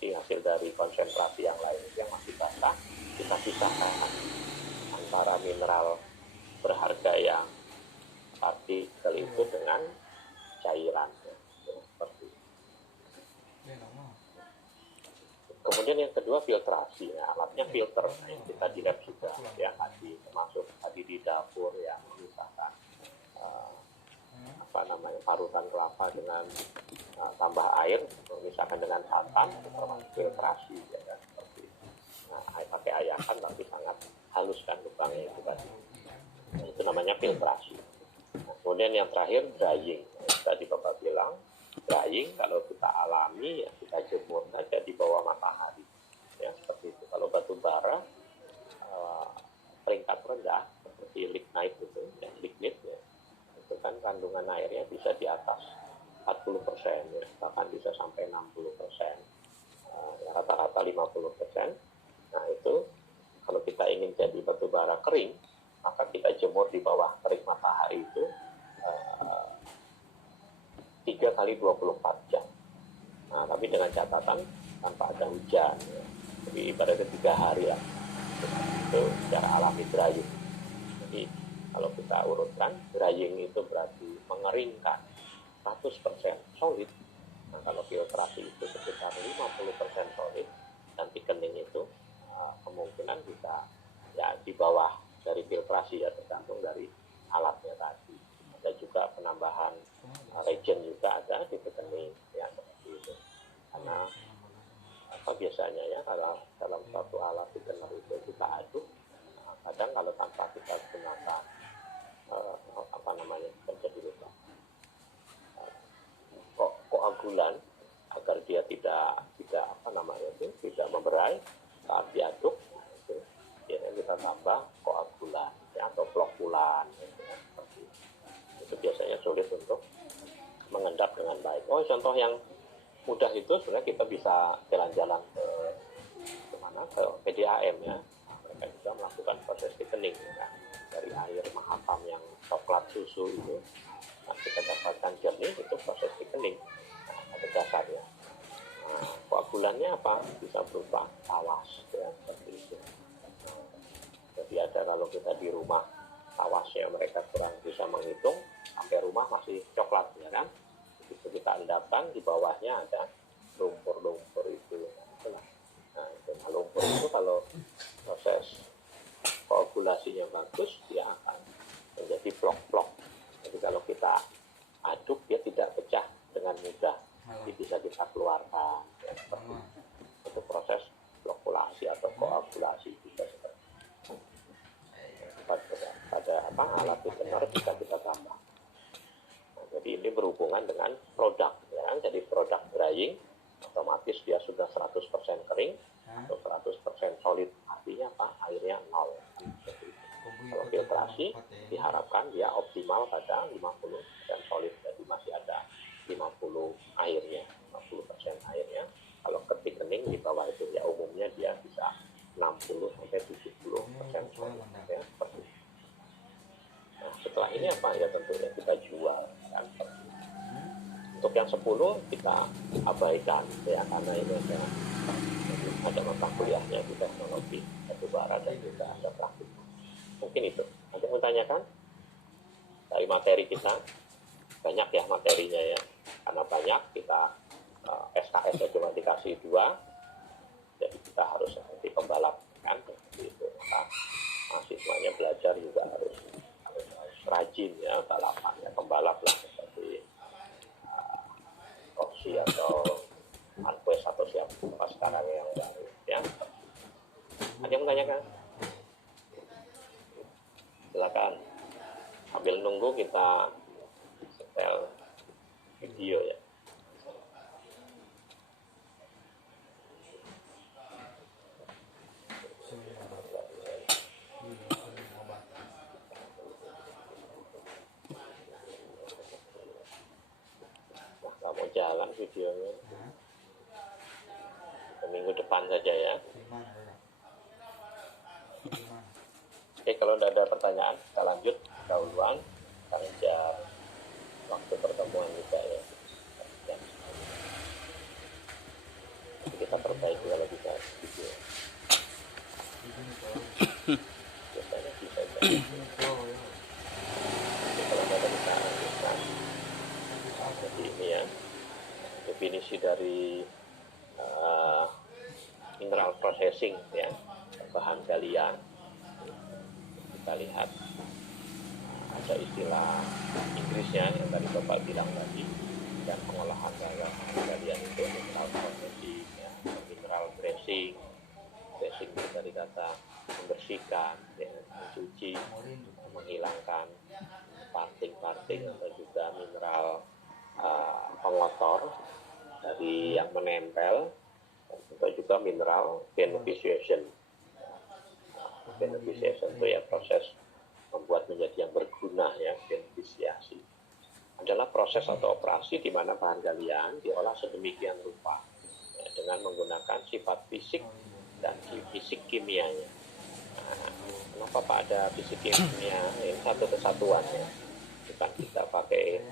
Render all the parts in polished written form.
masih hasil dari konsentrasi yang lain yang masih basah, kita pisahkan antara mineral berharga yang partikel itu dengan cairan. Seperti itu. Kemudian yang kedua filtrasi. Nah, alatnya filter. Nah, yang kita dilihat juga ya tadi, termasuk tadi di dapur ya, misalkan parutan kelapa dengan tambah air, misalkan dengan santan, termasuk filtrasi ya kan, seperti itu. Nah, pakai ayakan tapi sangat halus kan lubangnya itu tadi. Nah, itu namanya filtrasi. Nah, kemudian yang terakhir drying. Nah, tadi Bapak bilang drying kalau kita alami ya kita jemur saja di bawah matahari ya, seperti itu. Kalau batu bara peringkat rendah seperti lignite itu ya, lignit ya, itu kan kandungan airnya bisa di atas 40% ya, bahkan bisa sampai 60%, ya, rata-rata 50%. Nah itu kalau kita ingin jadi batu bara kering, maka kita jemur di bawah terik matahari itu 3 kali 24 jam. Nah, tapi dengan catatan tanpa ada hujan ya. Jadi ibaratnya 3 hari lah. Itu secara alami drying. Jadi kalau kita urutkan, drying itu berarti mengeringkan 100% solid. Nah, kalau filtrasi itu sekitar 50% solid, dan thickening itu kemungkinan bisa ya di bawah dari filtrasi ya, tergantung dari alatnya tadi. Ada juga penambahan reagent juga ada di thickening ya, seperti itu. Karena apa biasanya ya, kalau dalam satu alat thickener itu kita aduk, kadang kalau tanpa kita gunakan terjadi lupa koagulan agar dia tidak tidak memberai saat diaduk, itu biasanya kita tambah koagulan ya, atau flokulan gitu, ya. Itu biasanya sulit untuk mengendap dengan baik. Contoh yang mudah itu sebenarnya kita bisa jalan-jalan ke PDAM ya. Mereka juga melakukan proses thickening ya. Dari air mahakam yang coklat susu itu, nah, kita dapatkan jernih, itu proses thickening pada dasarnya. Nah, koagulannya apa? Bisa berupa tawas ya, seperti itu. Jadi ada, kalau kita di rumah tawasnya mereka kurang bisa menghitung, sampai rumah masih coklat ya kan. Itu kita endapkan, di bawahnya ada lumpur-lumpur itu. Nah, lumpur itu kalau proses koagulasinya bagus, dia akan menjadi blok-blok. Jadi kalau kita aduk, dia tidak pecah dengan mudah, jadi bisa kita keluarkan ya, seperti itu proses flokulasi atau koagulasi juga seperti itu. Pada alat thickener bisa kita tambah. Nah, jadi ini berhubungan dengan produk ya kan? Jadi produk drying otomatis dia sudah 100% kering atau 100% solid, artinya apa? Airnya 0. Kalau filtrasi diharapkan dia optimal pada 50% solid, jadi masih ada 50 airnya, 50% airnya. Kalau ke thickening di bawah itu ya umumnya dia bisa 60-70% solid ya, seperti itu. Nah, setelah ini apa ya, tentunya kita jual kan. Untuk yang 10 kita abaikan ya, karena ini ada mata kuliahnya di teknologi batu bara dan juga ada praktik. Mungkin itu. Ada yang menanyakan? Dari materi kita banyak ya materinya ya, karena banyak kita SKS cuma dikasih 2, jadi kita harus seperti pembalap kan, seperti itu. Maka mahasiswanya belajar juga harus rajin ya, balapan ya, pembalap lah, seperti Rossi atau Marquez atau siapa sekarang yang baru ya. Ada yang menanyakan? Silakan. Sambil nunggu kita setel video ya. Nggak mau jalan videonya. Minggu depan saja ya. Oke, kalau tidak ada pertanyaan, kita lanjut dahuluan. Kita ngejar waktu pertemuan kita ya. Jadi kita mineral processing ya, bahan galian. Kita lihat ada istilah Inggrisnya yang tadi Bapak bilang tadi, dan pengolahan bahan galian itu mineral processing ya, mineral dressing. Dressing itu dari kata membersihkan ya, mencuci, menghilangkan parting-parting atau juga mineral pengotor dari yang menempel, dan juga mineral beneficiation. Beneficiation itu ya proses membuat menjadi yang berguna ya, beneficiasi adalah proses atau operasi di mana bahan galian diolah sedemikian rupa ya, dengan menggunakan sifat fisik dan fisik kimianya. Nah, kenapa Pak ada fisik kimia? Ini satu kesatuan ya, bukan kita pakai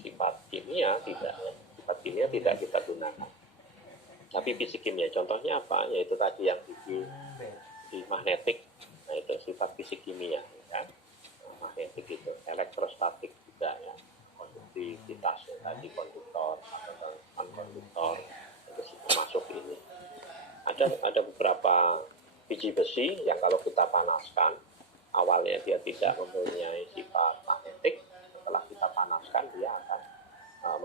sifat kimia, tidak ya. Sifat kimia tidak kita gunakan, tapi fisik kimia. Contohnya apa? Yaitu tadi yang di magnetik. Nah, itu sifat fisik kimia ya. Magnetik itu elektrostatik juga ya, konduktivitas ya, tadi konduktor atau non-konduktor itu masuk ini. Ada beberapa biji besi yang kalau kita panaskan awalnya dia tidak mempunyai sifat magnetik, setelah kita panaskan dia akan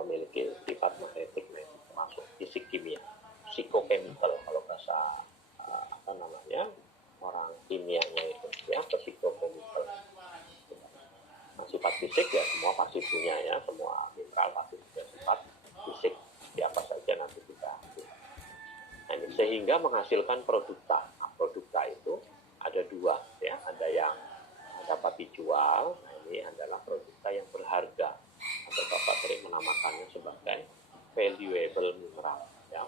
memiliki sifat magnetik. Nah, itu termasuk fisik kimia, psikochemical kalau bahasa apa namanya orang kimianya itu ya, psikochemical. Nah, sifat fisik ya semua pasti punya ya, semua mineral pasti punya sifat fisik, siapa saja nanti kita. Nah, ini sehingga menghasilkan produkta. Nah, produkta itu ada dua ya, ada yang dapat dijual. Nah, ini adalah produkta yang berharga atau Bapak sering menamakannya sebagai valuable mineral ya,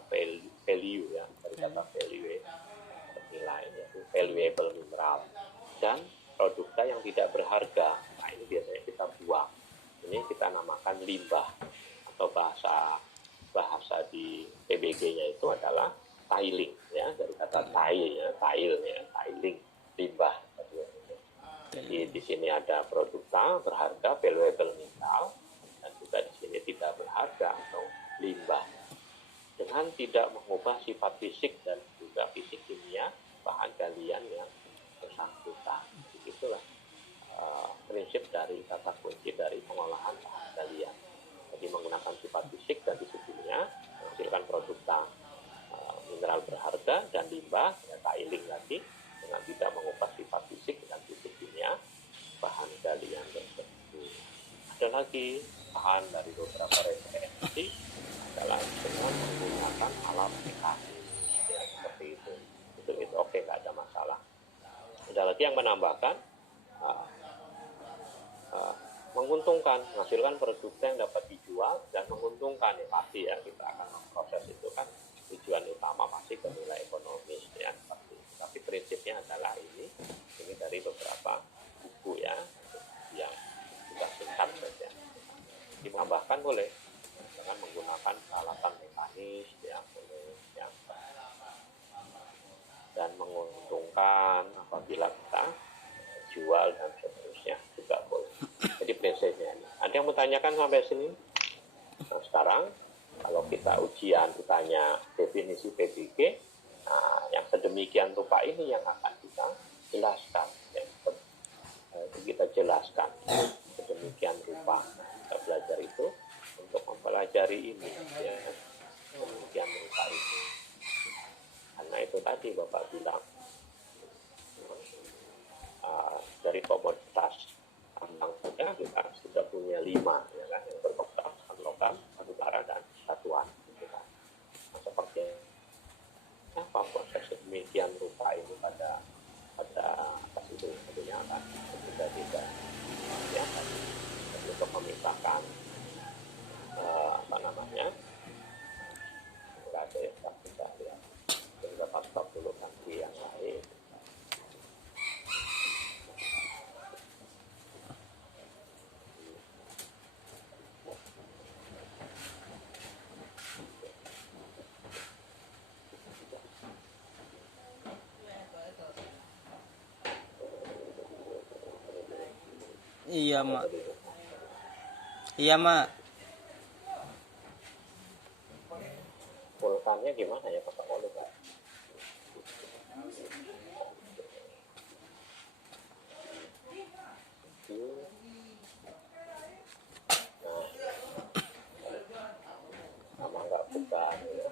value ya, dari kata value nilai yaitu valuable mineral. Dan produkta yang tidak berharga, nah ini biasanya kita buang, ini kita namakan limbah atau bahasa di PBG-nya itu adalah tiling ya, dari kata tile ya, tiling, limbah. Jadi di sini ada produkta berharga valuable mineral, dan juga di sini tidak berharga atau limbah. Dengan tidak mengubah sifat fisik dan juga fisik kimia bahan galian yang bersangkutan. Itulah prinsip dari kata kunci dari pengolahan bahan galian. Jadi menggunakan sifat fisik dan fisik kimia menghasilkan produkta mineral berharga dan limbah ya, tiling lagi, dengan tidak mengubah sifat fisik dan fisik kimia bahan galian tersebut. Ada lagi bahan dari beberapa referensi adalah dengan menggunakan alat mekanis ya, seperti itu oke, nggak ada masalah. Ada lagi yang menambahkan menguntungkan, menghasilkan produknya yang dapat dijual dan menguntungkan ya, pasti ya kita akan proses itu kan tujuan utama pasti ke nilai ekonomis ya, tapi prinsipnya adalah ini dari beberapa buku ya yang sudah singkat saja. Ditambahkan boleh dengan menggunakan peralatan mekanis yang boleh yang dan menguntungkan apabila kita jual dan seterusnya juga boleh. Jadi prinsipnya ini. Ada yang mau tanyakan sampai sini? Nah, sekarang kalau kita ujian ditanya definisi PBG, nah, yang sedemikian rupa ini yang akan kita jelaskan ya. Kita jelaskan sedemikian rupa. Kita belajar itu untuk mempelajari ini ya, sedemikian rupa ini. Karena itu tadi Bapak bilang dari komoditas tambang saja kita sudah punya 5 ya kan, yang berkomptak logam, batu bara dan satuan gitu kan. Nah, seperti apa proses sedemikian rupa ini pada atas itu tentunya akan berbeda-beda ya, untuk memisahkan apa namanya nggak ada yang kita lihat dapat stop dulu nanti yang lain. Iya mak. Iya mak. Pulpannya gimana ya Pak Olu Pak? sama nggak beban ya.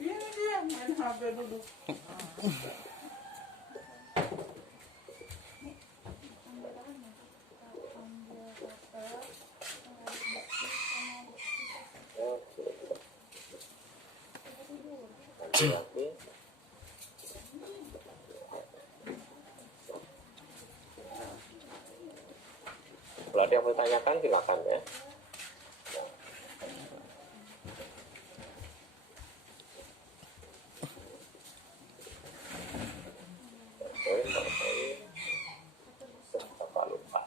Dia main HP duduk. Nanti lagi kalau ada yang mau tanyakan silakan ya. Bapak lupa.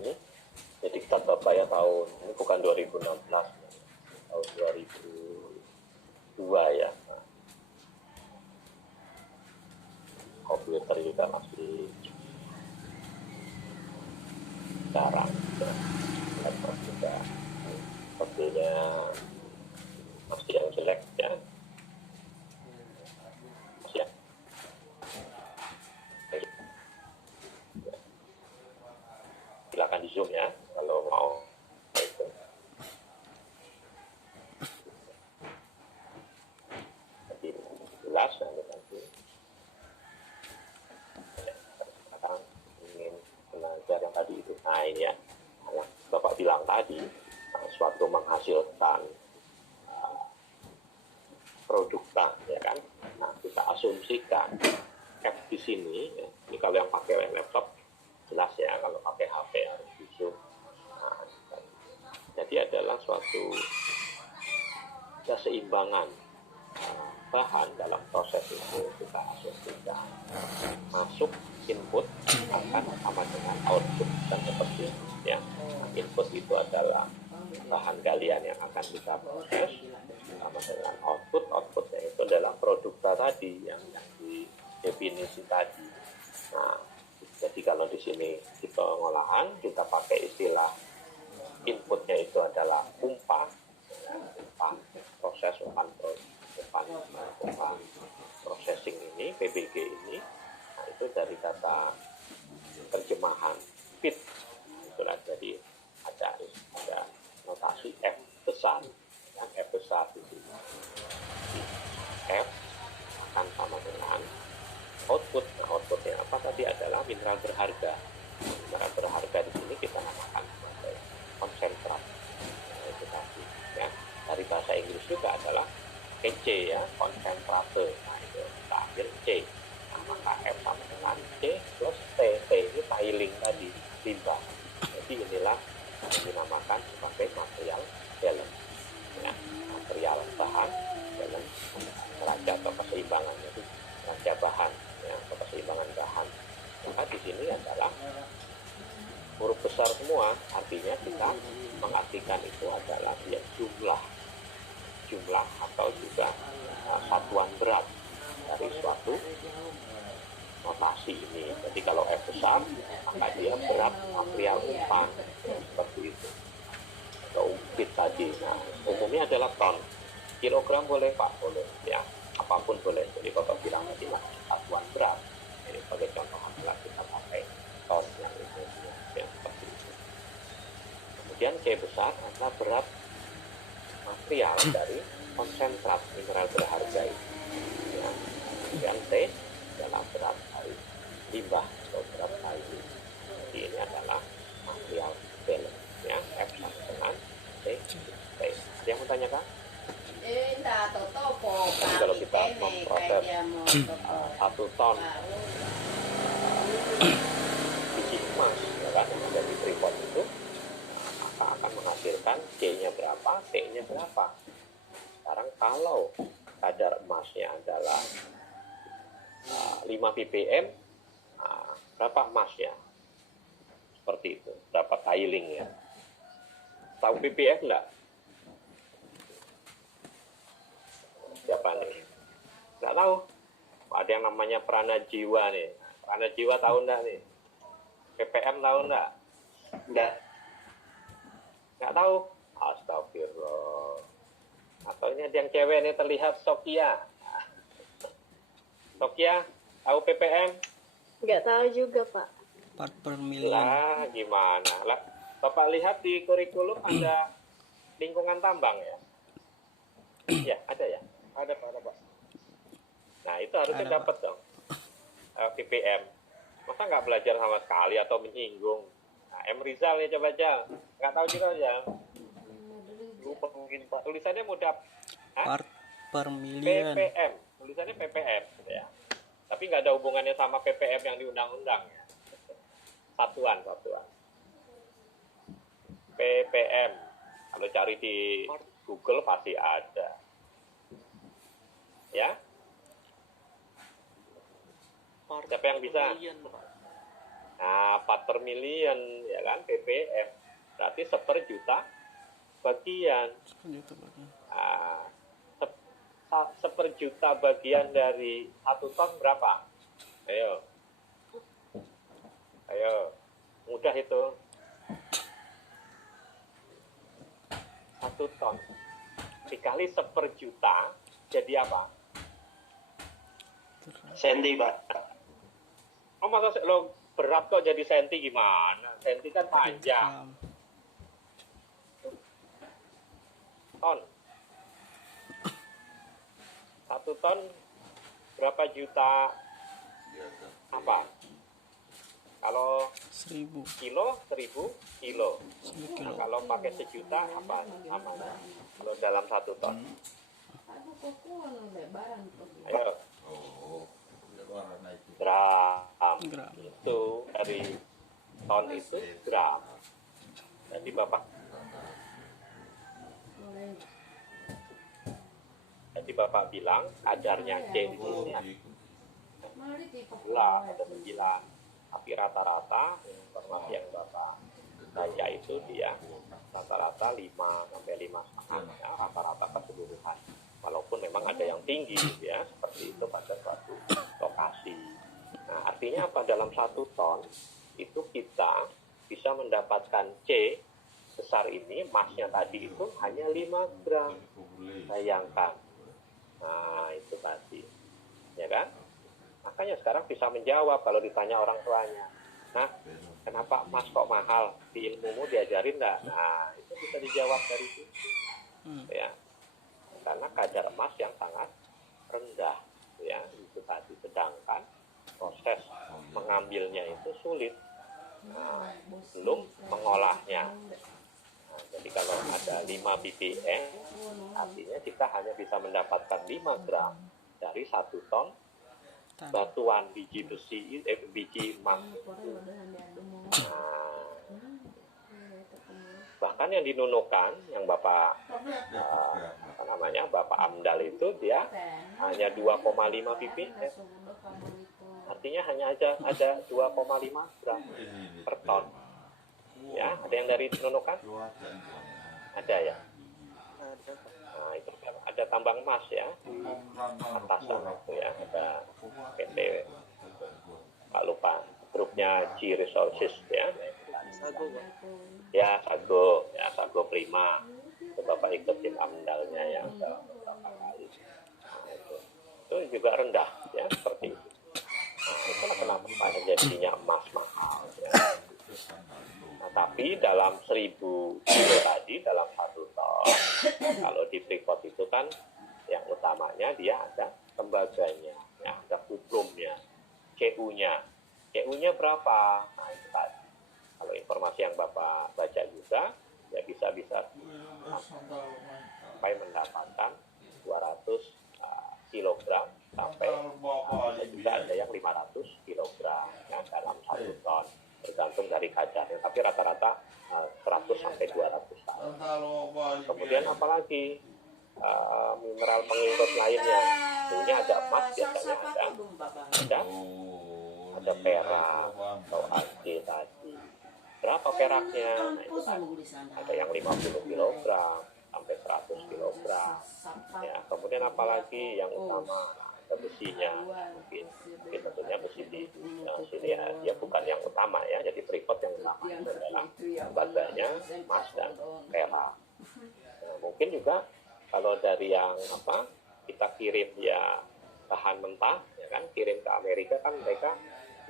Ini jadi diktat Bapak ya tahun ini bukan 2016, tahun 2002 ya. Nah, komputer juga masih jarang ya. Laptop juga mobilnya masih yang jelek ya. Masih yang silakan di zoom ya kalau mau itu. Jadi jelas nanti sekarang ingin belajar yang tadi itu. Nah ini ya yang Bapak bilang tadi, suatu menghasilkan produkta ya kan. Nah kita asumsikan F di sini ya. Ini kalau yang pakai laptop jelas ya, kalau pakai HP harus di zoom. Nah, jadi adalah suatu keseimbangan bahan dalam proses itu kita asumsikan masuk input akan sama dengan output dan seperti itu ya. Input itu adalah bahan galian yang akan kita proses sama dengan outputnya itu adalah produkta tadi yang didefinisi tadi. Nah, jadi kalau di sini kita pengolahan kita pakai istilah inputnya itu adalah umpan proses umpan processing ini PBG ini. Nah, itu dari kata terjemahan fit itulah, jadi ada notasi F besar yang F besar di sini. F akan sama dengan output. Nah, outputnya apa tadi adalah mineral berharga. Mineral berharga di sini kita namakan sebagai konsentrat. Nah, itu tadi ya. Dari bahasa Inggris juga adalah C ya, konsentrate. Nah itu terakhir C. Nah, maka F sama dengan C plus T. T ini tiling tadi, limbah. Jadi inilah yang dinamakan sebagai material balance. Ya, material bahan balance, neraca atau keseimbangannya itu neraca bahan ya, atau keseimbangan bahan. Maka di sini adalah huruf besar semua, artinya kita mengartikan itu adalah dia jumlah atau juga satuan berat dari suatu notasi ini. Jadi kalau F besar maka dia berat material umpan ya, seperti itu, atau umpit tadi. Nah umumnya adalah ton, kilogram boleh Pak, boleh ya, apapun boleh. Jadi Bapak bilang tadi satuan berat, ini sebagai contoh adalah kita pakai ton yang itu ya, seperti itu. Kemudian C besar adalah berat material dari konsentrat mineral berharga itu ya. Kemudian T adalah berat dari limbah atau berat kayu. Jadi ini adalah material balance ton biji emas ya kan, yang ada di Freeport itu, maka akan menghasilkan C-nya berapa, T-nya berapa. Sekarang kalau kadar emasnya adalah 5 ppm, berapa emasnya? Seperti itu, berapa tilingnya. Tahu ppm enggak? Siapa nih? Enggak tahu. Ada yang namanya prana jiwa nih. Prana jiwa tahu enggak nih? ppm tahu enggak? Enggak. Enggak tahu? Astagfirullah. Atau ini ada yang cewek nih terlihat Sokia. Sokia, tahu ppm? Nggak tahu juga, Pak. Part per million. Lah, gimana? Lah, Bapak lihat di kurikulum ada lingkungan tambang ya? Ya, ada ya? Ada, Pak. Nah, itu harusnya Ada, dapat dong. ppm. Masa nggak belajar sama sekali atau menyinggung? Nah, M. Rizal nih coba aja. Nggak tahu juga ya. Lupa mungkin, Pak. Tulisannya mudah. Part per million. ppm. Tulisannya ppm. Ya. Tapi nggak ada hubungannya sama ppm yang di undang-undang ya. Satuan. ppm. Kalau cari di Google pasti ada. Ya. Siapa yang bisa? Nah, part per million ya kan, ppm. Berarti seperjuta bagian. Nah, seperjuta bagian dari 1 ton berapa? Ayo, mudah itu. 1 ton dikali seperjuta jadi apa? Senti, Pak. Oh, masa lo berat kok jadi senti gimana? Senti kan panjang. Ton. 1 ton berapa juta apa? Kalau 1000 kilo, 1000 kilo. Nah, kalau pakai sejuta apa? Sama. Kalau dalam 1 ton. Ayo. Gram. Itu dari ton itu gram. Jadi Bapak bilang kadarnya C itu ya. Lah, ada 9. Tapi rata-rata informasi yang Bapak baca itu dia rata-rata 5 sampai 5,5 ya, rata-rata keseluruhan. Walaupun memang ada yang tinggi ya, seperti itu pada suatu lokasi. Nah, artinya apa? Dalam 1 ton itu kita bisa mendapatkan C besar ini, emasnya tadi itu hanya 5 gram. Bayangkan. Nah, itu tadi. Ya kan? Makanya sekarang bisa menjawab kalau ditanya orang tuanya. Nah, kenapa emas kok mahal? Di ilmumu diajarin enggak? Nah, itu bisa dijawab dari situ. Ya. Karena kadar emas yang sangat rendah. Ya, itu tadi. Sedangkan proses mengambilnya itu sulit. Nah, belum mengolahnya. Nah, jadi kalau ada 5 ppm, artinya kita hanya bisa mendapatkan 5 gram dari 1 ton batuan biji besi, biji emas. Nah, bahkan yang dinunukan, yang Bapak Bapak Amdal itu dia hanya 2,5 ppm. Artinya hanya ada 2,5 gram per ton. Ya, ada yang dari nunukan? Ada ya. Nah, itu ada tambang emas ya di atas sana itu ya, ada PT Pak lupa grupnya G Resources ya. Ya, Sago Prima. Itu Bapak ikut tim Amdalnya ya beberapa kali. Nah, itu juga rendah ya, seperti itu. Nah, itulah kenapa jadinya emas mahal ya. Nah, tapi dalam 1000 kilo tadi, dalam 1 ton, kalau di Freeport itu kan yang utamanya dia ada tembaganya, ya, ada kuplumnya, CU-nya. CU-nya berapa? Nah, itu tadi. Kalau informasi yang Bapak baca juga, ya bisa-bisa sampai mendapatkan 200 kilogram sampai bisa juga ada yang Kemudian apalagi mineral pengikut lainnya. Dulunya ada emas, biasanya ada perak atau AG tadi. Berapa peraknya? Nah, itu kan ada yang 50 kg sampai 100 kg. Ya, kemudian apalagi yang utama, ada besinya. Mungkin tentunya besi di sini ya bukan yang utama ya. Jadi freeport yang utama itu adalah tembaganya emas dan perak. Nah, mungkin juga kalau dari yang kita kirim ya bahan mentah ya kan, kirim ke Amerika kan mereka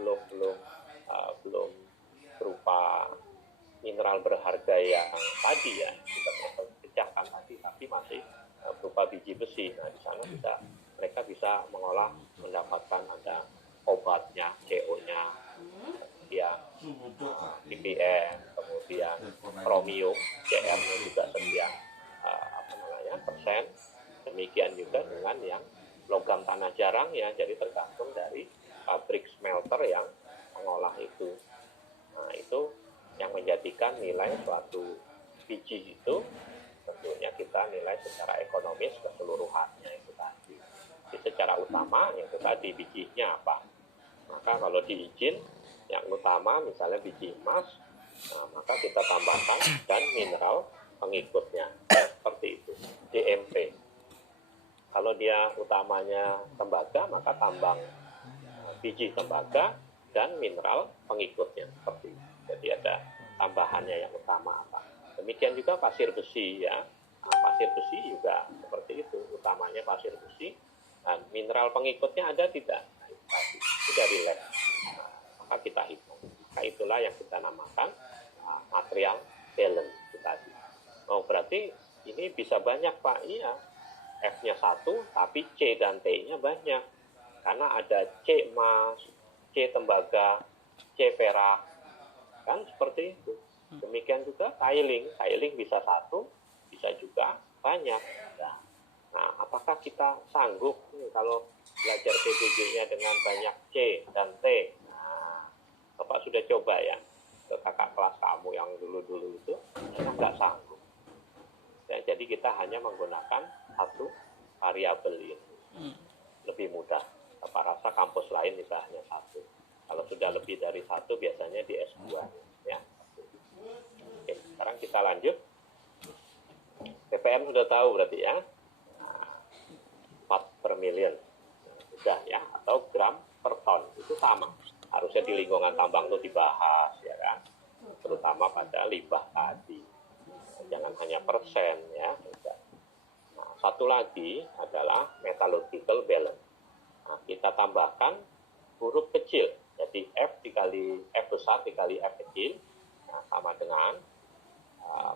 belum berupa mineral berharga yang tadi ya kita pecahkan tadi, tapi masih berupa biji besi. Nah di sana mereka bisa mengolah, mendapatkan ada obatnya, CO-nya, kemudian ppm, kemudian kromium, Cr-nya juga sekian persen. Demikian juga dengan yang logam tanah jarang ya, jadi tergantung dari pabrik smelter yang mengolah itu. Nah itu yang menjadikan nilai suatu biji itu tentunya kita nilai secara ekonomis keseluruhannya itu tadi. Jadi secara utama yang itu tadi bijinya apa. Maka kalau diizin yang utama misalnya biji emas, nah, maka kita tambahkan dan mineral pengikutnya seperti itu, DMP. Kalau dia utamanya tembaga, maka tambang biji tembaga dan mineral pengikutnya seperti itu. Jadi ada tambahannya yang utama apa. Demikian juga pasir besi ya. Nah, pasir besi juga seperti itu, utamanya pasir besi dan mineral pengikutnya ada tidak? Nah, itu dari lab. Nah, maka kita hitung. Maka itulah yang kita namakan material balance itu tadi. Oh berarti ini bisa banyak Pak, iya. F-nya 1, tapi C dan T-nya banyak. Karena ada C emas, C tembaga, C perak. Kan seperti itu. Demikian juga tiling. Tiling bisa 1, bisa juga banyak. Nah, apakah kita sanggup kalau belajar PBG-nya dengan banyak C dan T? Nah, Bapak sudah coba ya ke kakak kelas kamu yang dulu-dulu itu, kita nggak sanggup. Ya, jadi kita hanya menggunakan satu variabel ini. Lebih mudah. Bapak rasa kampus lain juga hanya satu. Kalau sudah lebih dari satu biasanya di S2. Ya. Oke, sekarang kita lanjut. ppm sudah tahu berarti ya. Part per million. Sudah ya. Atau gram per ton. Itu sama. Harusnya di lingkungan tambang itu dibahas ya kan. Terutama pada limbah tadi. Jangan hanya persen ya. Nah, satu lagi adalah metallurgical balance. Nah, kita tambahkan huruf kecil. Jadi F besar dikali F kecil. Nah, sama dengan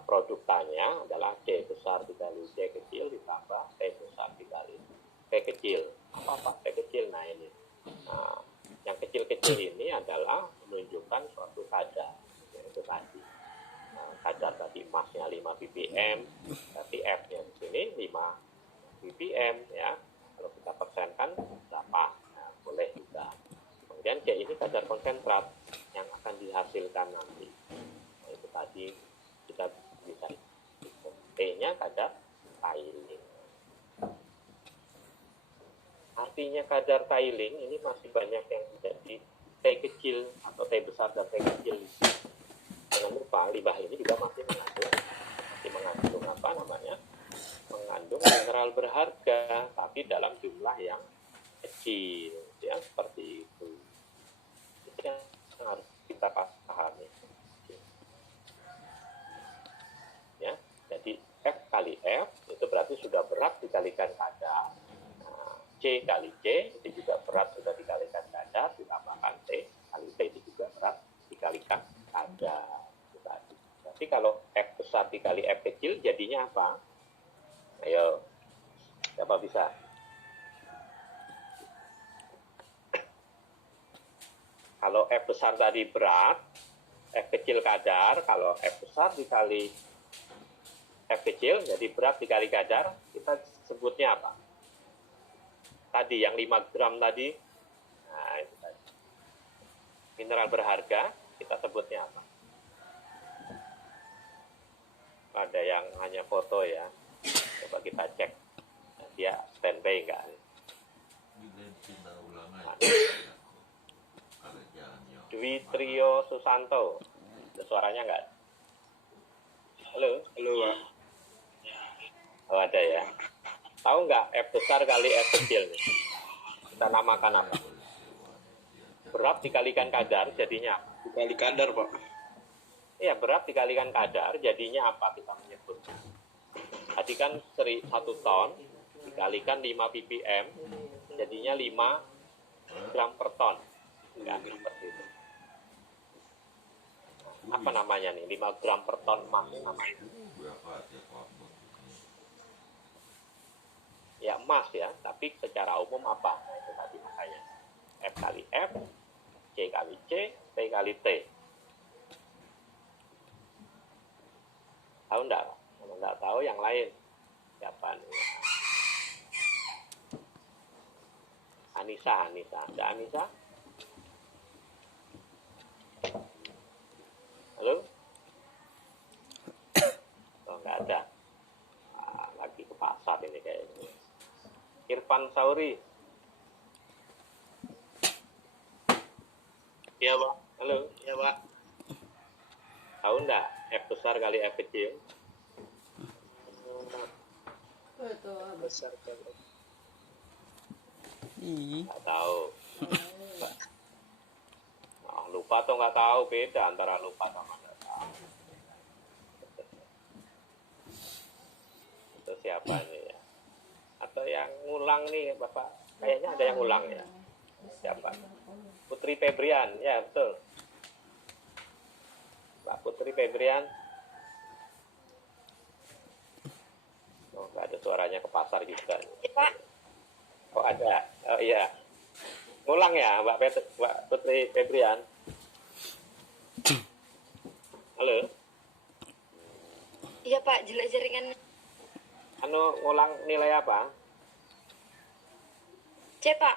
produk tanya adalah C besar dikali C kecil ditambah T besar dikali T kecil. Apa T kecil? Nah ini. Nah, yang kecil-kecil ini adalah menunjukkan suatu kadar. Itu tadi. Kadar tadi emasnya 5 ppm, tapi F-nya di sini 5 ppm ya. Kalau kita persenkan berapa? Nah, boleh juga. Kemudian C ini kadar konsentrat yang akan dihasilkan nanti. Nah, itu tadi kita bisa hitung. T-nya kadar tiling. Artinya kadar tiling ini masih banyak yang jadi T kecil atau T besar dan T kecil. Jangan lupa limbah ini juga masih mengandung mengandung mineral berharga, tapi dalam jumlah yang kecil, ya seperti itu. Itu yang harus kita pahami. Ya, jadi F kali F itu berarti sudah berat dikalikan kadar. Nah, C kali C itu juga berat sudah dikalikan kadar, ditambahkan T kali T itu juga berat dikalikan kadar. Tapi kalau F besar dikali F kecil jadinya apa? Ayo, siapa bisa? Kalau F besar tadi berat, F kecil kadar, kalau F besar dikali F kecil, jadi berat dikali kadar, kita sebutnya apa? Tadi, yang 5 gram tadi, nah itu tadi. Mineral berharga, kita sebutnya apa? Ada yang namanya foto ya. Coba kita cek. Nah, dia standby enggak? Nah, Dwi Trio Susanto. Ada suaranya enggak? Halo? Halo, Pak. Oh, ada ya. Tahu nggak F besar kali F kecil nih? Kita namakan apa? Berat dikalikan kadar jadinya apa? Dikali kadar, Pak. Iya, berat dikalikan kadar jadinya apa kita menyebut? Tadi kan 1 ton dikalikan 5 ppm jadinya 5 gram per ton. Enggak seperti itu. Apa namanya nih? 5 gram per ton emas namanya. Ya emas ya, tapi secara umum apa? Nah, itu tadi makanya F kali F, C kali C, T kali T. Tahu enggak? Kalau enggak tahu yang lain. Siapa nih? Anissa. Ada Anissa? Halo? Oh, enggak ada. Nah, lagi ke pasar ini kayaknya. Irfan Sauri. Iya, Pak. Halo? Iya, Pak. Tahu enggak F besar kali F kecil? Betul. Besar kali. Ih, Enggak tahu. Nah, lupa atau enggak tahu, beda antara lupa sama enggak tahu. Itu siapa nih ya? Atau yang ngulang nih Bapak? Kayaknya ada yang ngulang ya. Siapa? Putri Febrian, ya betul. Mbak Putri Febrian. Oh, nggak ada suaranya, ke pasar juga. Pak, Oh ada, oh iya. Ngulang ya Mbak Putri Febrian. Halo, iya Pak, jelek jaringan anu ngulang nilai apa? C Pak.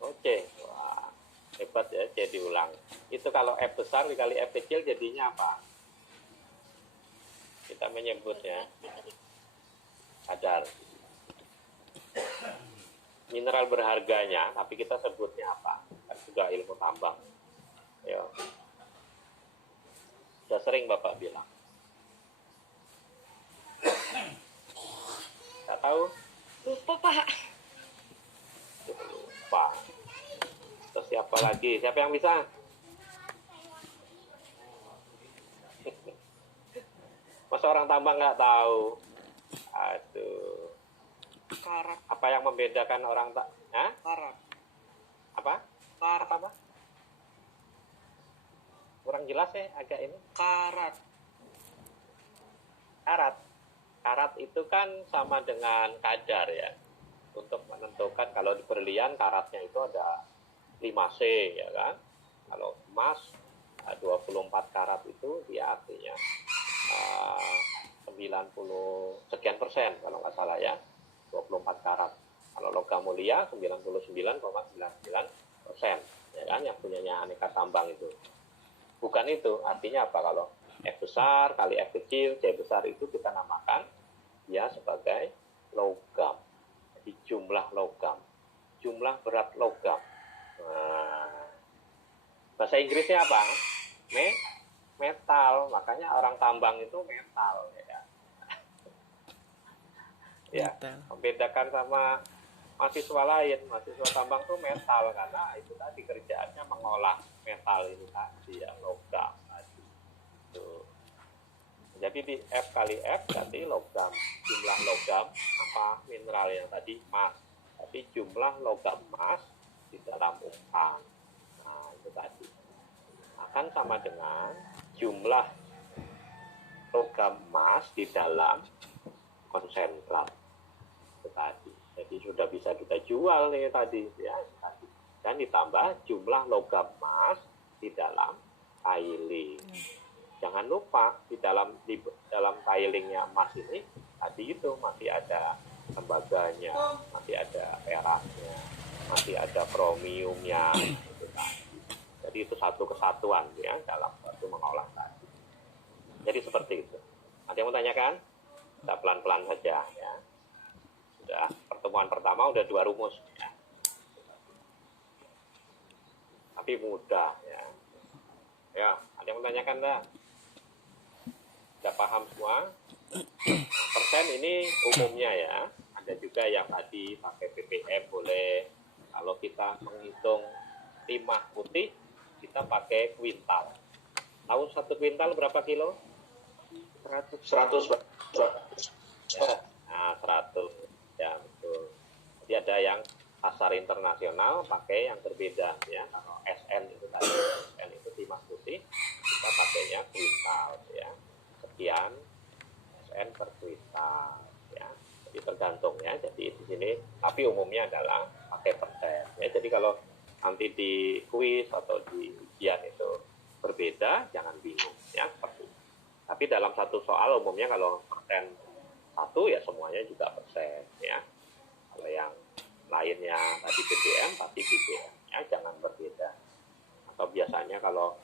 Oh C, wah hebat ya, C diulang. Itu kalau F besar dikali F kecil jadinya apa? Kita menyebutnya kadar. Mineral berharganya, tapi kita sebutnya apa? Kan juga ilmu tambang. Ya. Sudah sering Bapak bilang. Nggak tahu? Lupa Pak. Lupa. Terus siapa lagi? Siapa yang bisa? Masa orang tambang nggak tahu? Aduh. Karat. Apa yang membedakan orang tak? Hah? Karat. Apa? Apa? Kurang jelas ya agak ini. Karat. Karat. Karat itu kan sama dengan kadar ya. Untuk menentukan kalau di berlian karatnya itu ada 5C ya kan. Kalau emas 24 karat itu dia artinya 90 sekian persen kalau nggak salah ya. 24 karat. Kalau logam mulia 99,99% ya kan yang punyanya Aneka Tambang itu. Bukan itu, artinya apa? Kalau F besar kali F kecil, C besar itu kita namakan ya sebagai logam. Jadi jumlah logam, jumlah berat logam. Nah, bahasa Inggrisnya apa? Metal. Makanya orang tambang itu metal ya. Ya, metal. membedakan sama mahasiswa lain. Mahasiswa tambang itu metal karena itu tadi kerjaannya mengolah metal itu tadi ya, logam tadi. Tuh. Jadi di F kali F berarti logam, jumlah logam apa mineral yang tadi emas. Tapi jumlah logam emas di dalam umpan. Nah, itu tadi. Akan sama dengan jumlah logam emas di dalam konsentrat. Itu tadi. Jadi sudah bisa kita jual nih tadi ya tadi. Dan ditambah jumlah logam emas di dalam tiling. Jangan lupa di dalam tilingnya emas ini tadi itu masih ada tembaganya, masih ada peraknya, masih ada kromiumnya itu tadi. Jadi itu satu kesatuan ya dalam satu mengolah tadi. Jadi seperti itu. Ada yang mau tanyakan? Kita pelan-pelan saja ya. Sudah pertemuan pertama udah 2 rumus ya. Tapi mudah ya. Ya, ada yang menanyakan enggak? Sudah paham semua? Persen ini umumnya ya. Ada juga yang tadi pakai ppm boleh. Kalau kita menghitung timah putih, kita pakai kuintal. Tahu 1 kuintal berapa kilo? 100 Ya, nah 100 ya betul. Jadi ada yang pasar internasional pakai yang berbeda ya. Kalau SN itu tadi, SN itu timah putih, kita pakainya kuintal ya. Sekian SN per kuintal ya. Jadi tergantung ya. Jadi di sini tapi umumnya adalah pakai persen ya. Jadi kalau nanti di kuis atau di ujian itu berbeda, jangan bingung ya seperti itu. Tapi dalam satu soal umumnya kalau persen 1 ya semuanya juga persen ya. Kalau yang lainnya tadi BBM pasti BBM ya, jangan berbeda. Atau biasanya kalau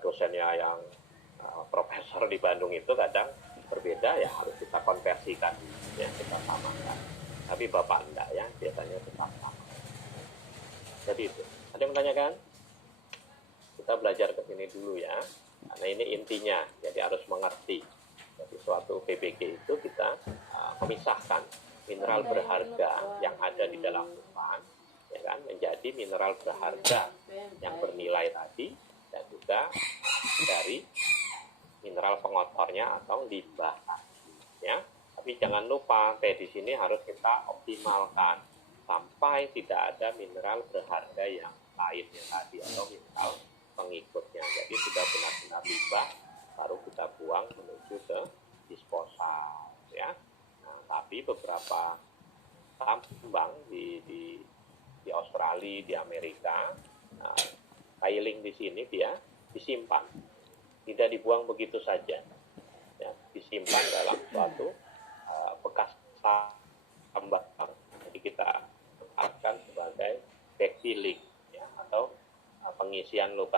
dosennya yang profesor di Bandung itu kadang berbeda ya harus kita konversikan ya, kita samakan. Tapi Bapak enggak ya, biasanya tetap sama. Jadi itu. Ada yang menanyakan? Kita belajar ke sini dulu ya. Karena ini intinya, jadi harus mengerti. Jadi suatu PBG itu kita memisahkan mineral berharga yang ada di dalam hutan, ya kan, menjadi mineral berharga yang bernilai tadi, dan juga dari mineral pengotornya atau limbah tadi, ya. Tapi jangan lupa, di sini harus kita optimalkan sampai tidak ada mineral berharga yang lainnya tadi atau mineral pengikutnya. Jadi sudah benar-benar limbah, baru kita buang menuju ke disposal ya. Nah, tapi beberapa tambang di Australia, di Amerika, tiling di sini dia disimpan, tidak dibuang begitu saja ya, disimpan dalam suatu bekas tambang. Jadi kita akan sebagai backfilling ya, atau pengisian luka